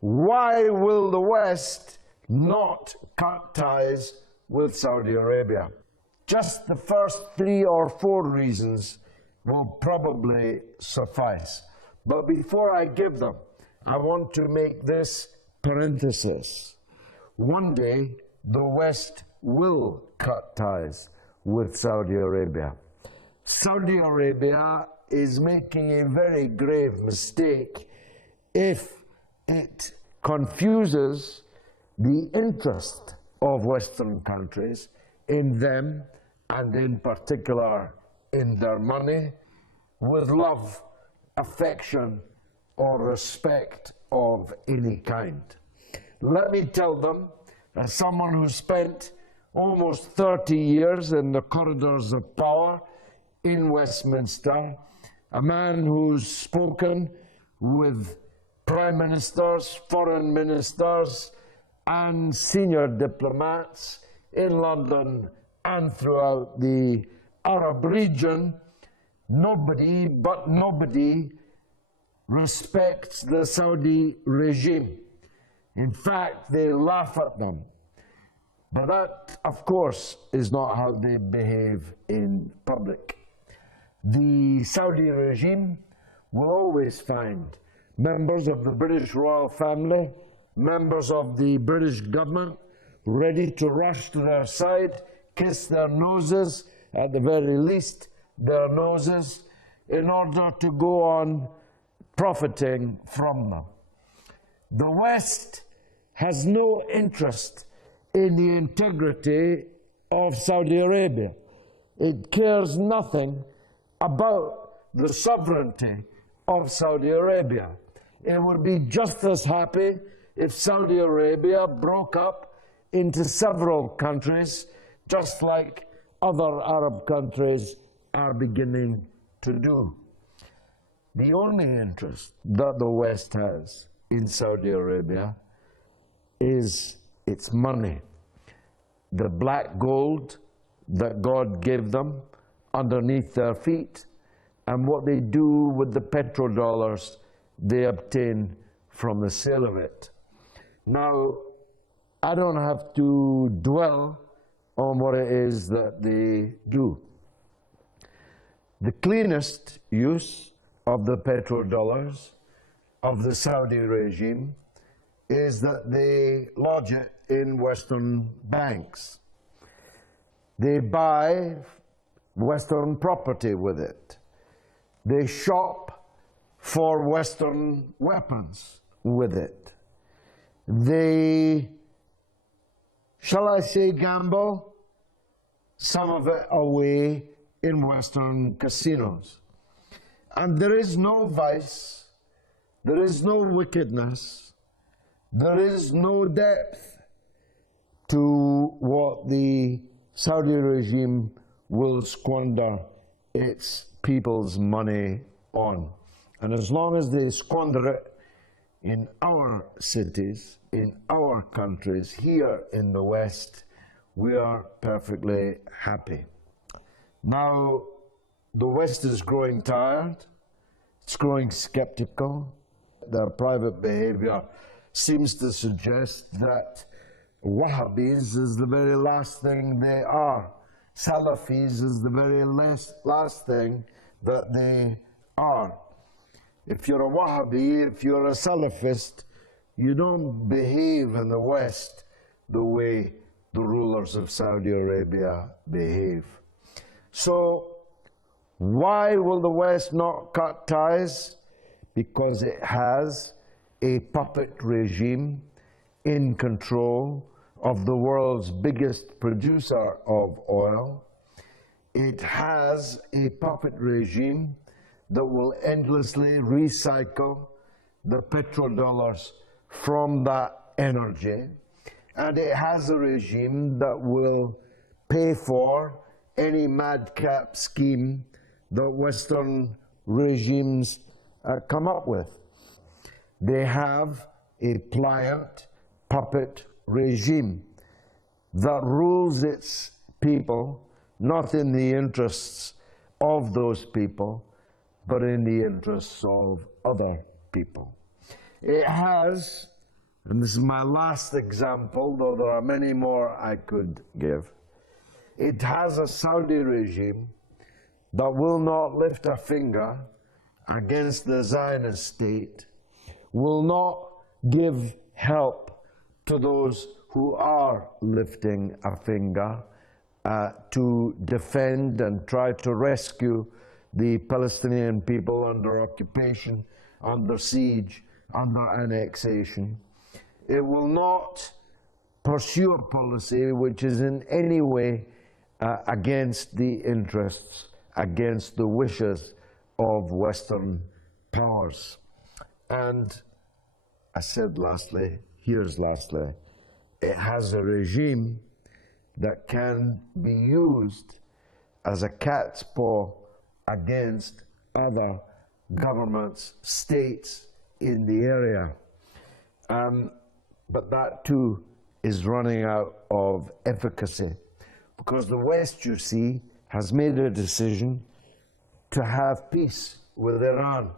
Why will the West not cut ties with Saudi Arabia? Just the first 3 or 4 reasons will probably suffice. But before I give them, I want to make this parenthesis. One day, the West will cut ties with Saudi Arabia. Saudi Arabia is making a very grave mistake if it confuses the interest of Western countries in them, and in particular in their money, with love, affection, or respect of any kind. Let me tell them, as someone who spent almost 30 years in the corridors of power in Westminster, a man who's spoken with prime ministers, foreign ministers, and senior diplomats in London and throughout the Arab region, nobody but nobody respects the Saudi regime. In fact, they laugh at them. But that, of course, is not how they behave in public. The Saudi regime will always find members of the British royal family, members of the British government, ready to rush to their side, kiss their noses, at the very least their noses, in order to go on profiting from them. The West has no interest in the integrity of Saudi Arabia. It cares nothing about the sovereignty of Saudi Arabia. It would be just as happy if Saudi Arabia broke up into several countries, just like other Arab countries are beginning to do. The only interest that the West has in Saudi Arabia is its money, the black gold that God gave them underneath their feet, and what they do with the petrodollars they obtain from the sale of it. Now, I don't have to dwell on what it is that they do. The cleanest use of the petrodollars of the Saudi regime is that they lodge it in Western banks. They buy Western property with it. They shop for Western weapons with it. They, shall I say, gamble some of it away in Western casinos. And there is no vice, there is no wickedness, there is no depth to what the Saudi regime will squander its people's money on. And as long as they squander it in our cities, in our countries, here in the West, we are perfectly happy. Now, the West is growing tired, it's growing skeptical. Their private behavior seems to suggest that Wahhabis is the very last thing they are. Salafis is the very last thing that they are. If you're a Wahhabi, if you're a Salafist, you don't behave in the West the way the rulers of Saudi Arabia behave. So, why will the West not cut ties? Because it has a puppet regime in control of the world's biggest producer of oil. It has a puppet regime that will endlessly recycle the petrodollars from that energy. And it has a regime that will pay for any madcap scheme that Western regimes come up with. They have a pliant puppet regime that rules its people, not in the interests of those people, but in the interests of other people. It has and this is my last example, though there are many more I could give. It has a Saudi regime that will not lift a finger against the Zionist state, will not give help to those who are lifting a finger to defend and try to rescue the Palestinian people under occupation, under siege, under annexation. It will not pursue a policy which is in any way against the interests, against the wishes of Western powers. And I said lastly, here's lastly, it has a regime that can be used as a cat's paw against other governments, states in the area. But that too is running out of efficacy, because the West, you see, has made a decision to have peace with Iran.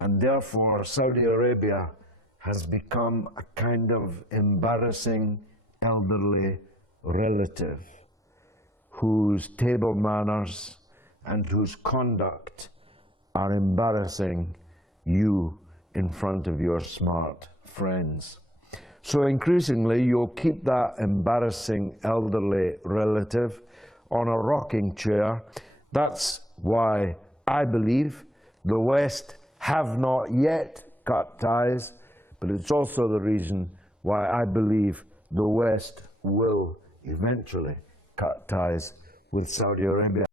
And therefore, Saudi Arabia has become a kind of embarrassing elderly relative whose table manners and whose conduct are embarrassing you in front of your smart friends. So increasingly, you'll keep that embarrassing elderly relative on a rocking chair. That's why I believe the West have not yet cut ties, but it's also the reason why I believe the West will eventually cut ties with Saudi Arabia.